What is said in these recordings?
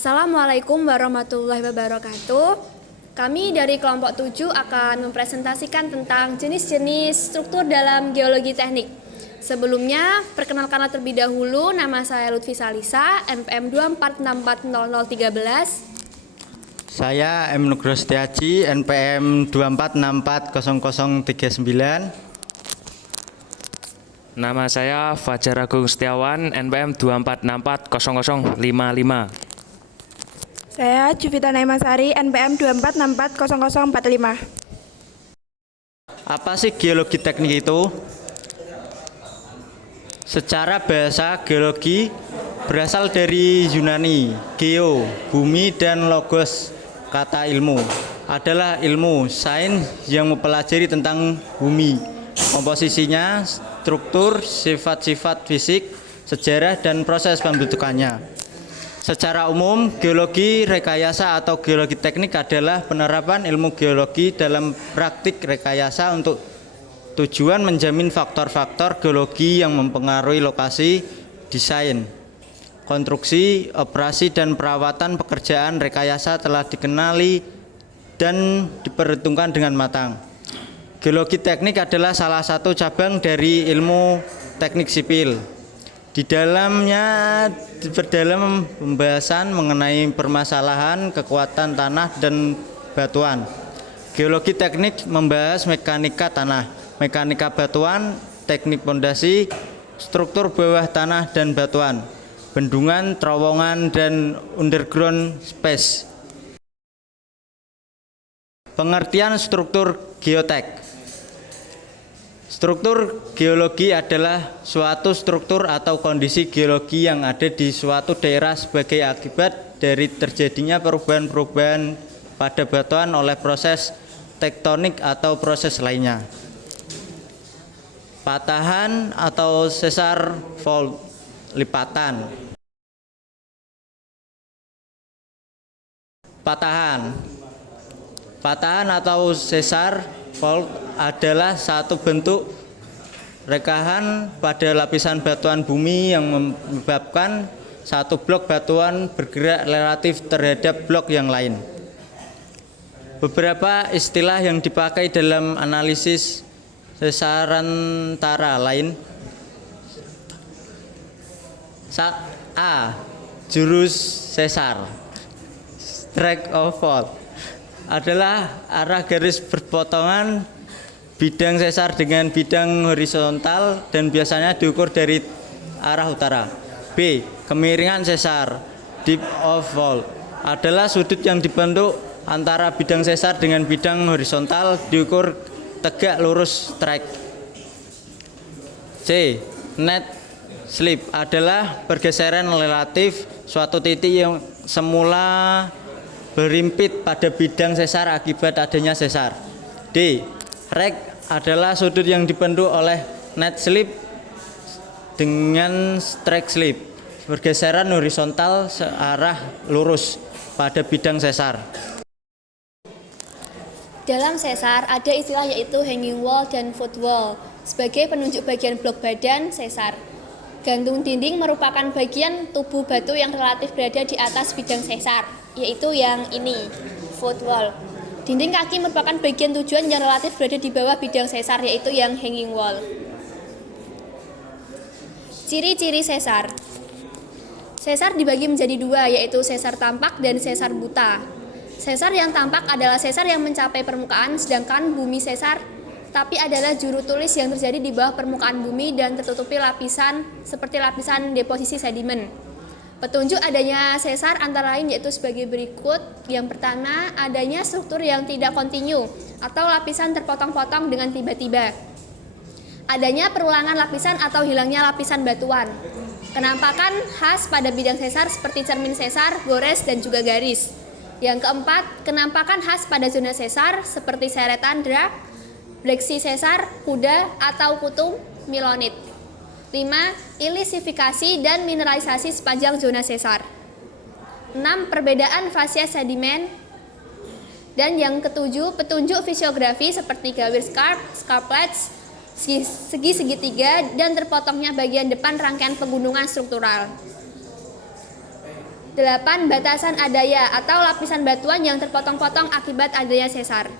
Assalamualaikum warahmatullahi wabarakatuh. Kami dari kelompok 7 akan mempresentasikan tentang jenis-jenis struktur dalam geologi teknik. Sebelumnya, perkenalkanlah terlebih dahulu, nama saya Lutfi Salisa, NPM 24640013. Saya M. Nugroho Setiaji, NPM 24640039. Nama saya Fajar Agung Setiawan, NPM 24640055. Saya Juvita Naimasari, NPM 24640045. Apa sih geologi teknik itu? Secara bahasa, geologi berasal dari Yunani, geo, bumi, dan logos, kata ilmu. Adalah ilmu sains yang mempelajari tentang bumi, komposisinya, struktur, sifat-sifat fisik, sejarah, dan proses pembentukannya. Secara umum, geologi rekayasa atau geologi teknik adalah penerapan ilmu geologi dalam praktik rekayasa untuk tujuan menjamin faktor-faktor geologi yang mempengaruhi lokasi, desain, konstruksi, operasi, dan perawatan pekerjaan rekayasa telah dikenali dan diperhitungkan dengan matang. Geologi teknik adalah salah satu cabang dari ilmu teknik sipil. Di dalamnya berdalam pembahasan mengenai permasalahan kekuatan tanah dan batuan. Geologi teknik membahas mekanika tanah, mekanika batuan, teknik pondasi, struktur bawah tanah dan batuan, bendungan, terowongan, dan underground space. Pengertian struktur geotek. Struktur geologi adalah suatu struktur atau kondisi geologi yang ada di suatu daerah sebagai akibat dari terjadinya perubahan-perubahan pada batuan oleh proses tektonik atau proses lainnya. Patahan atau sesar fault, lipatan. Patahan atau sesar fault adalah satu bentuk rekahan pada lapisan batuan bumi yang menyebabkan satu blok batuan bergerak relatif terhadap blok yang lain. Beberapa istilah yang dipakai dalam analisis sesarantara lain. A. Jurus sesar, strike of fault, adalah arah garis berpotongan bidang sesar dengan bidang horizontal dan biasanya diukur dari arah utara. B. Kemiringan sesar, dip of fault, adalah sudut yang dibentuk antara bidang sesar dengan bidang horizontal diukur tegak lurus strike. C. Net slip, adalah pergeseran relatif suatu titik yang semula berimpit pada bidang sesar akibat adanya sesar. D. Rek adalah sudut yang dibentuk oleh net slip dengan strike slip, pergeseran horizontal searah lurus pada bidang sesar. Dalam sesar ada istilah yaitu hanging wall dan foot wall sebagai penunjuk bagian blok badan sesar. Gantung dinding merupakan bagian tubuh batu yang relatif berada di atas bidang sesar, yaitu yang ini, foot wall. Dinding kaki merupakan bagian tujuan yang relatif berada di bawah bidang sesar, yaitu yang hanging wall. Ciri-ciri sesar. Sesar dibagi menjadi dua, yaitu sesar tampak dan sesar buta. Sesar yang tampak adalah sesar yang mencapai permukaan, sedangkan bumi sesar tapi adalah juru tulis yang terjadi di bawah permukaan bumi dan tertutupi lapisan seperti lapisan deposisi sedimen. Petunjuk adanya sesar antara lain yaitu sebagai berikut. Yang pertama, adanya struktur yang tidak kontinu atau lapisan terpotong-potong dengan tiba-tiba. Adanya perulangan lapisan atau hilangnya lapisan batuan. Penampakan khas pada bidang sesar seperti cermin sesar, gores, dan juga garis. Yang keempat, kenampakan khas pada zona sesar seperti seretan drag, breksi sesar, kuda, atau kutu milonit. 5. Ilisifikasi dan mineralisasi sepanjang zona sesar. 6. Perbedaan fase sedimen. Dan yang ketujuh, petunjuk fisiografi seperti gawir scarplets, segi segitiga, dan terpotongnya bagian depan rangkaian pegunungan struktural. 8. Batasan adaya atau lapisan batuan yang terpotong-potong akibat adanya sesar.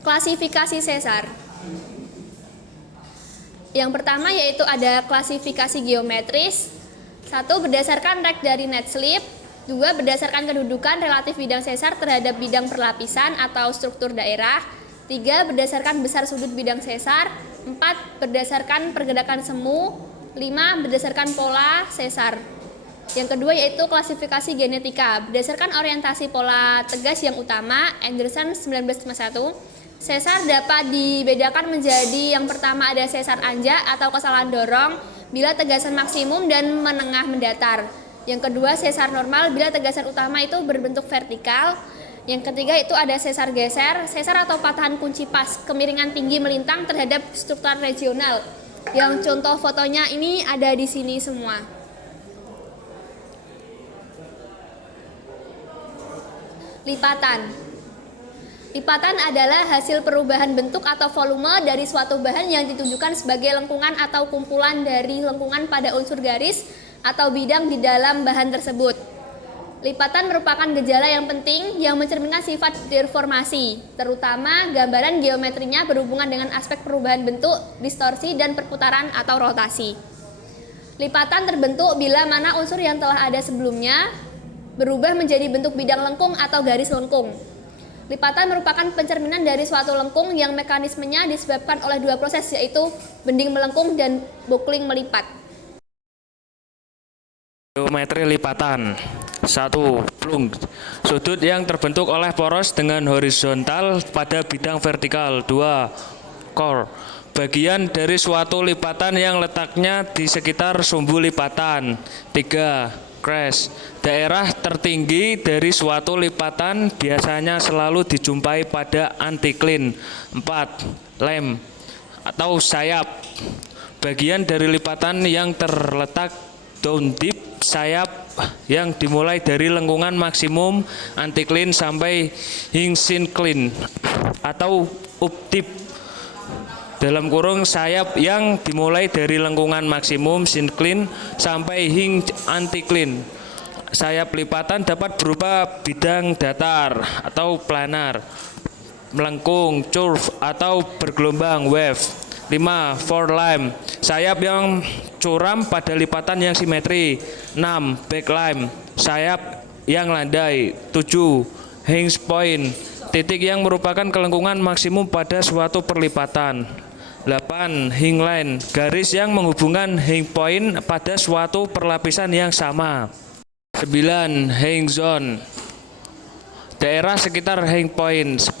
Klasifikasi sesar. Yang pertama yaitu ada klasifikasi geometris. 1. Berdasarkan rek dari net slip. 2. Berdasarkan kedudukan relatif bidang sesar terhadap bidang perlapisan atau struktur daerah. 3. Berdasarkan besar sudut bidang sesar. 4. Berdasarkan pergerakan semu. 5. Berdasarkan pola sesar. Yang kedua yaitu klasifikasi genetika. Berdasarkan orientasi pola tegas yang utama, Anderson 1951, sesar dapat dibedakan menjadi yang pertama ada sesar anjak atau kesalahan dorong bila tegasan maksimum dan menengah mendatar. Yang kedua sesar normal bila tegasan utama itu berbentuk vertikal. Yang ketiga itu ada sesar geser, sesar atau patahan kunci pas, kemiringan tinggi melintang terhadap struktur regional. Yang contoh fotonya ini ada di sini semua. Lipatan. Lipatan adalah hasil perubahan bentuk atau volume dari suatu bahan yang ditunjukkan sebagai lengkungan atau kumpulan dari lengkungan pada unsur garis atau bidang di dalam bahan tersebut. Lipatan merupakan gejala yang penting yang mencerminkan sifat deformasi, terutama gambaran geometrinya berhubungan dengan aspek perubahan bentuk, distorsi, dan perputaran atau rotasi. Lipatan terbentuk bila mana unsur yang telah ada sebelumnya berubah menjadi bentuk bidang lengkung atau garis lengkung. Lipatan merupakan pencerminan dari suatu lengkung yang mekanismenya disebabkan oleh dua proses, yaitu bending melengkung dan buckling melipat. Geometri lipatan. 1. Plung. Sudut yang terbentuk oleh poros dengan horizontal pada bidang vertikal. 2. Core. Bagian dari suatu lipatan yang letaknya di sekitar sumbu lipatan. 3. Crash. Daerah tertinggi dari suatu lipatan biasanya selalu dijumpai pada antikline. 4. Lem atau sayap. Bagian dari lipatan yang terletak down deep, sayap yang dimulai dari lengkungan maksimum antikline sampai hing syncline atau up deep. Dalam kurung sayap yang dimulai dari lengkungan maksimum syncline sampai hing antikline. Sayap lipatan dapat berupa bidang datar atau planar, melengkung, curve atau bergelombang, wave. 5. Forelimb, sayap yang curam pada lipatan yang simetri. 6. Backlimb, sayap yang landai. 7. Hinge point, titik yang merupakan kelengkungan maksimum pada suatu perlipatan. 8. Hingline, garis yang menghubungkan hinge point pada suatu perlapisan yang sama. 9. Hinge zone, daerah sekitar hang point. 10.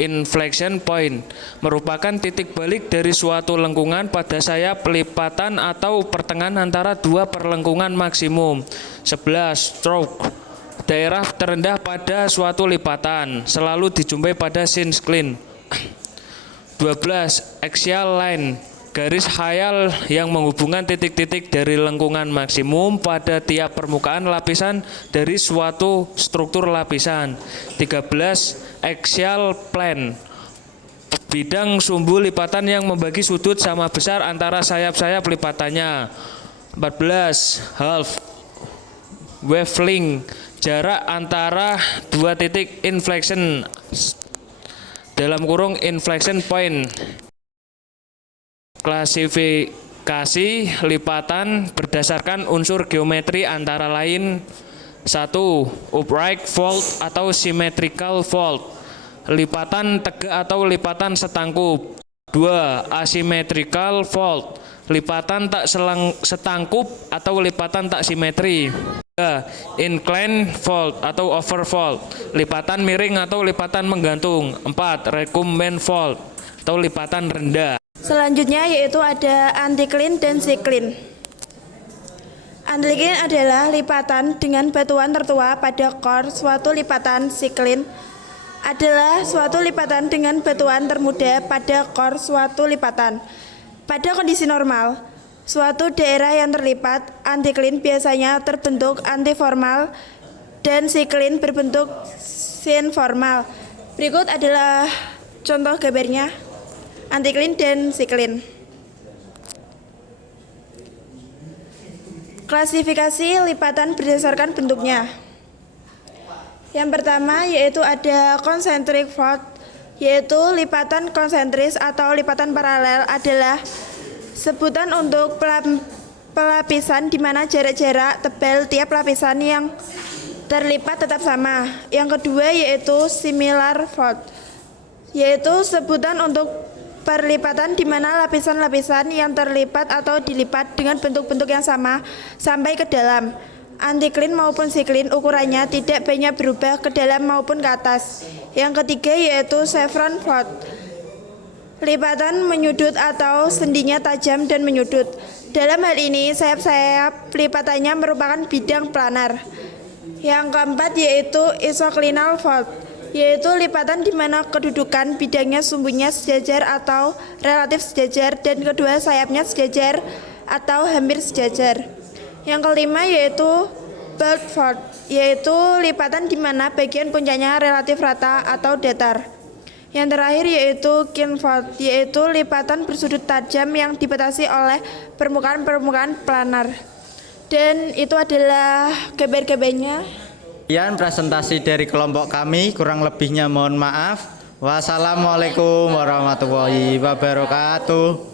Inflection point, merupakan titik balik dari suatu lengkungan pada sayap lipatan atau pertengahan antara dua perlengkungan maksimum. 11. Stroke, daerah terendah pada suatu lipatan, selalu dijumpai pada syncline. 12. Axial line, garis khayal yang menghubungkan titik-titik dari lengkungan maksimum pada tiap permukaan lapisan dari suatu struktur lapisan. 13. Axial plane, bidang sumbu lipatan yang membagi sudut sama besar antara sayap-sayap lipatannya. 14. Half wavelength, jarak antara dua titik inflection dalam kurung inflection point. Klasifikasi lipatan berdasarkan unsur geometri antara lain: 1. Upright fault atau symmetrical fault, lipatan tegak atau lipatan setangkup. 2. Asymmetrical fault, lipatan tak setangkup atau lipatan tak simetri. 3. Inclined fault atau overfault, lipatan miring atau lipatan menggantung. 4. Recumbent fault atau lipatan rendah. Selanjutnya yaitu ada antikline dan syncline. Antikline adalah lipatan dengan batuan tertua pada core suatu lipatan. Syncline adalah suatu lipatan dengan batuan termuda pada core suatu lipatan. Pada kondisi normal, suatu daerah yang terlipat, antikline biasanya terbentuk antiformal dan syncline berbentuk synformal. Berikut adalah contoh gambarnya antikline dan syncline. Klasifikasi lipatan berdasarkan bentuknya. Yang pertama yaitu ada concentric fold, yaitu lipatan konsentris atau lipatan paralel adalah sebutan untuk pelapisan di mana jarak-jarak tebal tiap lapisan yang terlipat tetap sama. Yang kedua yaitu similar fold, yaitu sebutan untuk perlipatan di mana lapisan-lapisan yang terlipat atau dilipat dengan bentuk-bentuk yang sama sampai ke dalam. Antiklin maupun siklin ukurannya tidak banyak berubah ke dalam maupun ke atas. Yang ketiga yaitu chevron fold, lipatan menyudut atau sendinya tajam dan menyudut. Dalam hal ini sayap-sayap lipatannya merupakan bidang planar. Yang keempat yaitu isoclinal fold, yaitu lipatan di mana kedudukan bidangnya sumbunya sejajar atau relatif sejajar dan kedua sayapnya sejajar atau hampir sejajar. Yang kelima yaitu belt fold, yaitu lipatan di mana bagian puncaknya relatif rata atau datar. Yang terakhir yaitu kin fold, yaitu lipatan bersudut tajam yang dibatasi oleh permukaan-permukaan planar. Dan itu adalah gambar-gambarnya. Sekian presentasi dari kelompok kami, kurang lebihnya mohon maaf. Wassalamualaikum warahmatullahi wabarakatuh.